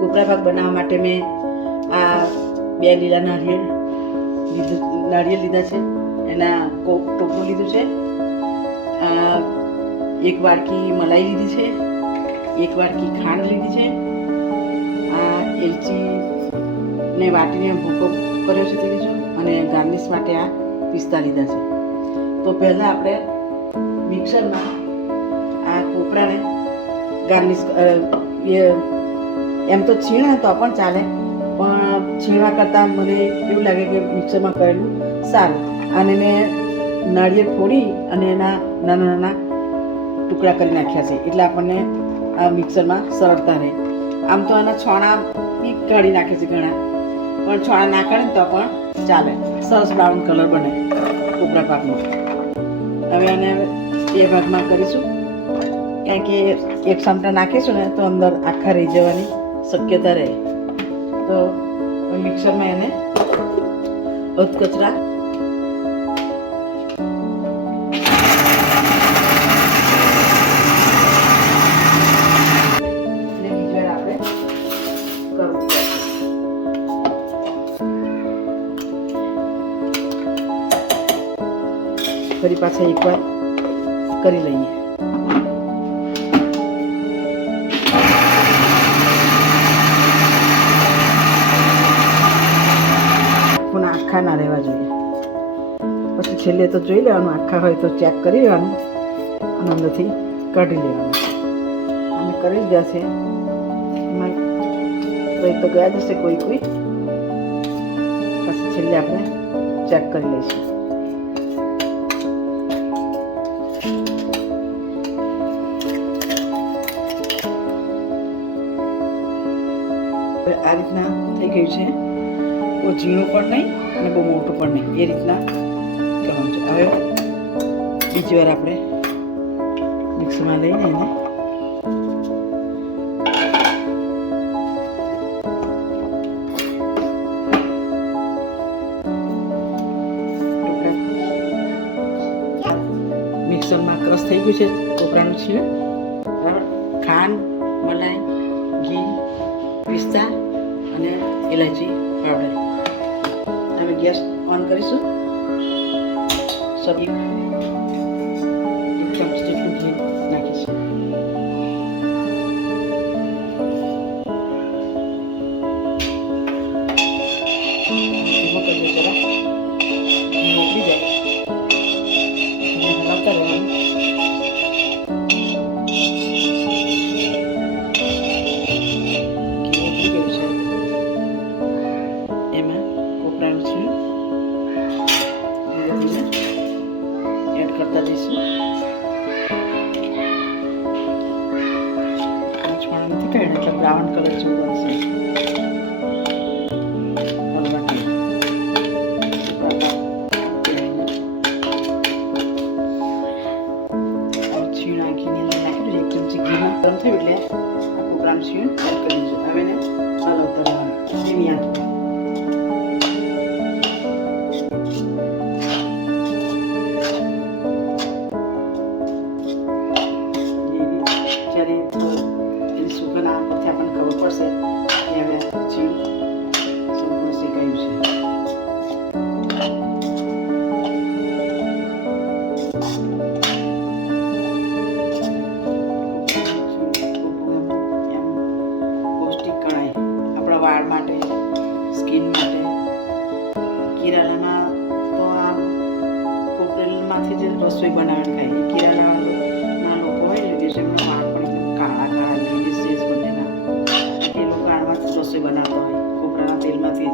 કોપરા ભાગ બનાવવા માટે મેં આ બે લીલા નારિયેળ લીધું, નારિયેળ લીધા છે. એના ટોપરું લીધું છે. આ એક વાડકી મલાઈ લીધી છે. એક વાડકી ખાંડ લીધી છે. આ એલચીને વાટીને ભૂકો કર્યો છે તે લીધું અને ગાર્નિશ માટે આ પિસ્તા લીધા છે. તો પહેલાં આપણે મિક્સરમાં આ કોપરાને ગાર્નિશ એ એમ તો છીણે તો પણ ચાલે. પણ છીણવા કરતાં મને એવું લાગે કે મિક્સરમાં કરેલું સારું. અને મેં નાળિયેર ફોડી અને એના નાના નાના ટુકડા કરી નાખ્યા છે. એટલે આપણને આ મિક્સરમાં સરળતા રહે. આમ તો એના છોણા બી કાઢી નાખે છે ઘણા. પણ છોણા ના કાઢે તો પણ ચાલે. સરસ બ્રાઉન કલર બને ટુકડા પાકનો હવે આને બે ભાગમાં કરીશું. કારણ કે એક સમટા નાખીશું ને તો અંદર આખા રહી જવાની. શક્યતા રહે. તો મિક્સરમાં એને અધકચરા. ફરી પાછા એકવાર કરી લઈએ. આખા ના રહેવા જોઈએ. પછી છેલ્લે તો જોઈ લેવાનું, આખા હોય તો ચેક કરી લેવાનું અને અંદરથી કાઢી લેવાનું. અમે કરી જ ગયા છે. એમાં તો ગયા જશે કોઈ કોઈ. પછી છેલ્લે આપણે ચેક કરી લઈશું. આ રીતના થઈ ગયું છે. બહુ ઝીણું પણ નહીં અને બહુ મોટું પણ નહીં. એ રીતના કરવાનું છે. હવે બીજી વાર આપણે મિક્સરમાં લઈને એને મિક્સરમાં ક્રશ થઈ ગયું છે કોપરાનું છે ખાંડ, મલાઈ, ઘી, પિસ્તા અને ઇલાયચી પાવડર. ગેસ ઓન કરીશું. સબ એડ કરતા જઈશું છોડા નથી કાઢ્યા એટલે બ્રાઉન કલર જેવું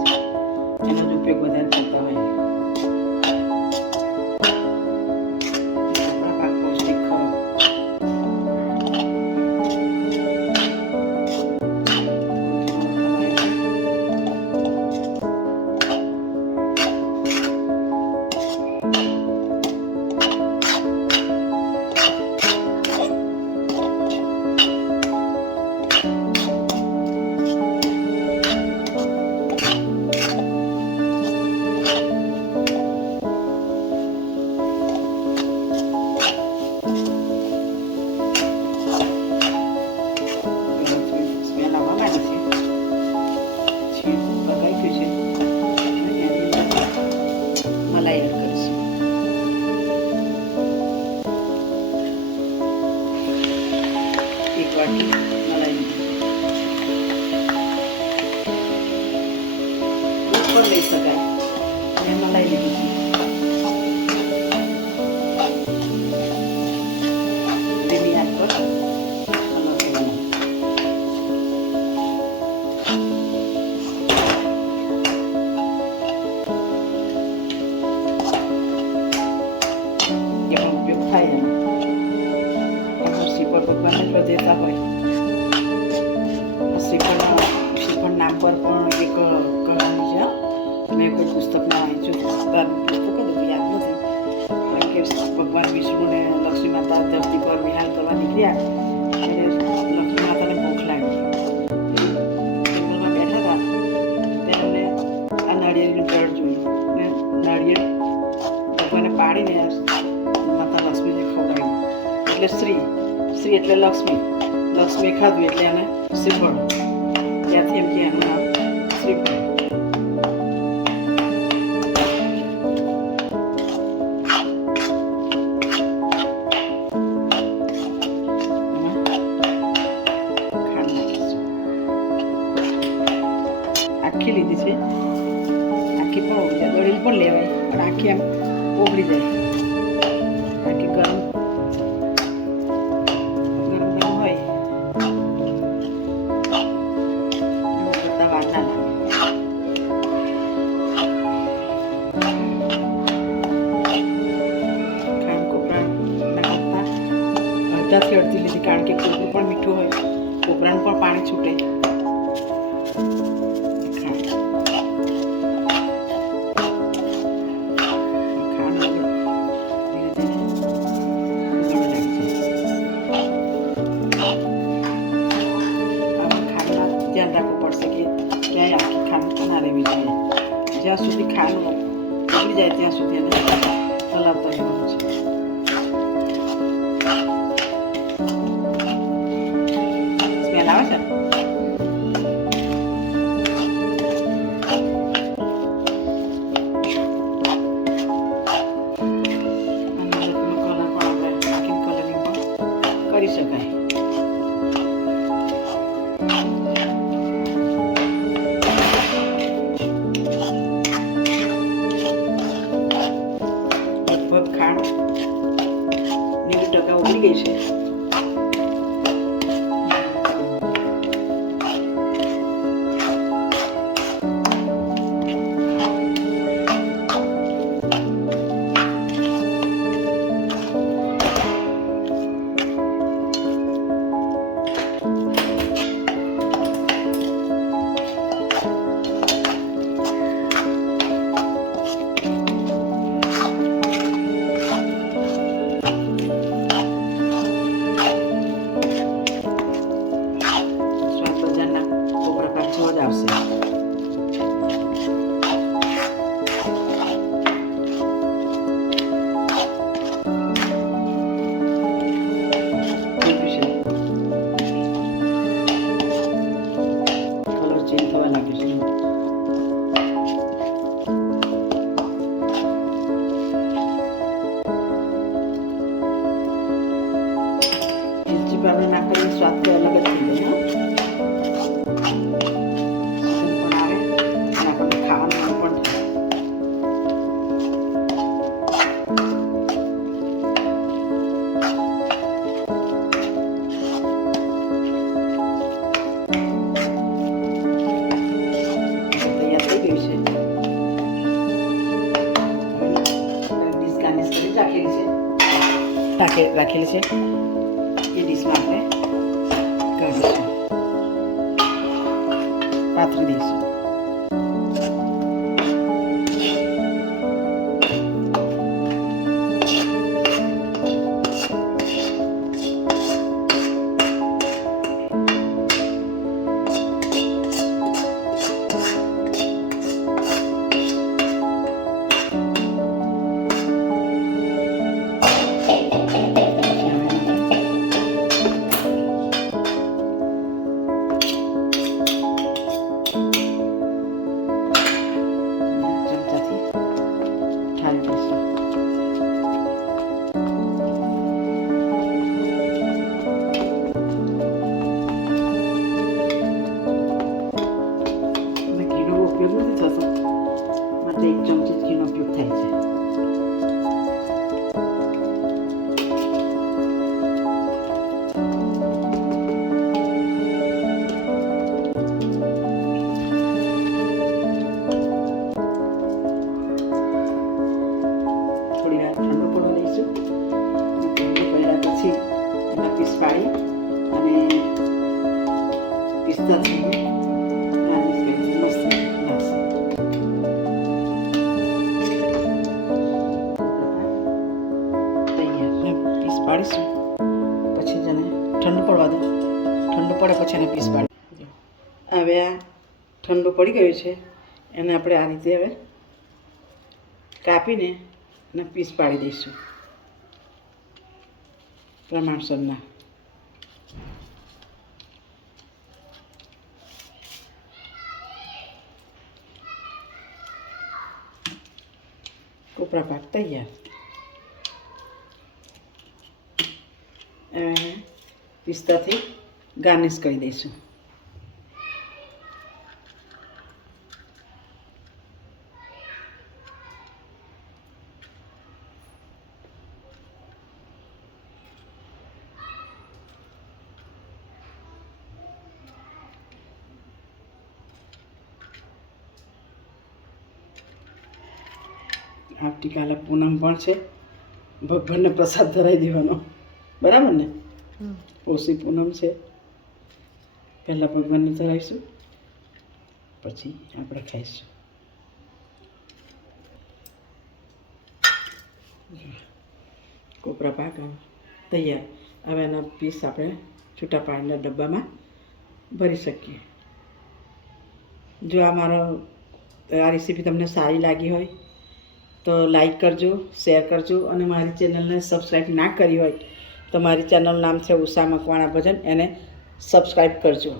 જ એનો જ ઉપયોગ વધારે ભગવાન વિષ્ણુને લક્ષ્મી માતા ધરતી પર વિહાર કરવા નીકળ્યા. ત્યારે લક્ષ્મી માતાને ભૂખ લાગી જંગલમાં બેઠા હતા. ત્યારે આ નાળિયેરનું જળ જોયું ને નાળિયેર ભગવાને પાડીને માતા લક્ષ્મીને ખવડાવ્યું એટલે શ્રી શ્રી એટલે લક્ષ્મી. લક્ષ્મી ખાધું એટલે એને શ્રીફળ. ત્યાંથી એમ beijos. નાખે રાખેલ છે એ ડીશમાં આપણે કાઢીશું પાથરી દઈશું પડે પછી એને પીસ પાડી હવે આ ઠંડુ પડી ગયું છે, એને આપણે આ રીતે હવે કાપીને અને પીસ પાડી દઈશું. પ્રમાણસરના. કોપરા પાક તૈયાર. પિસ્તાથી ગાર્નિશ કરી દઈશું આવતીકાલે પૂનમ પણ છે. ભગવાનને પ્રસાદ ધરાવી દેવાનો. બરાબર ને? ઓછી પૂનમ છે. પહેલાં ભગવાનને ધરાવીશું પછી આપણે ખાઈશું. કોપરા પાક તૈયાર. હવે એના પીસ આપણે છૂટા પાણીના ડબ્બામાં ભરી શકીએ. જો આ મારો આ રેસીપી તમને સારી લાગી હોય, તો લાઈક કરજો શેર કરજો અને મારી ચેનલને સબસ્ક્રાઈબ ના કરી હોય, તો મારી ચેનલ નામ છે ઉષા મકવાણા ભજન. એને સબસ્ક્રાઈબ કરજો.